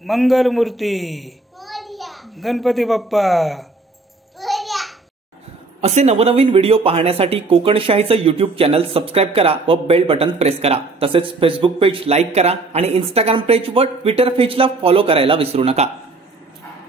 मंगलमूर्ती गणपती बाप्पा। असे नवनवीन व्हिडिओ पाहण्यासाठी कोकणशाहीचं YouTube चॅनल सबस्क्राइब करा व बेल बटन प्रेस करा। तसेच फेसबुक पेज लाईक करा आणि इंस्टाग्राम पेज व ट्विटर पेजला फॉलो करायला विसरू नका।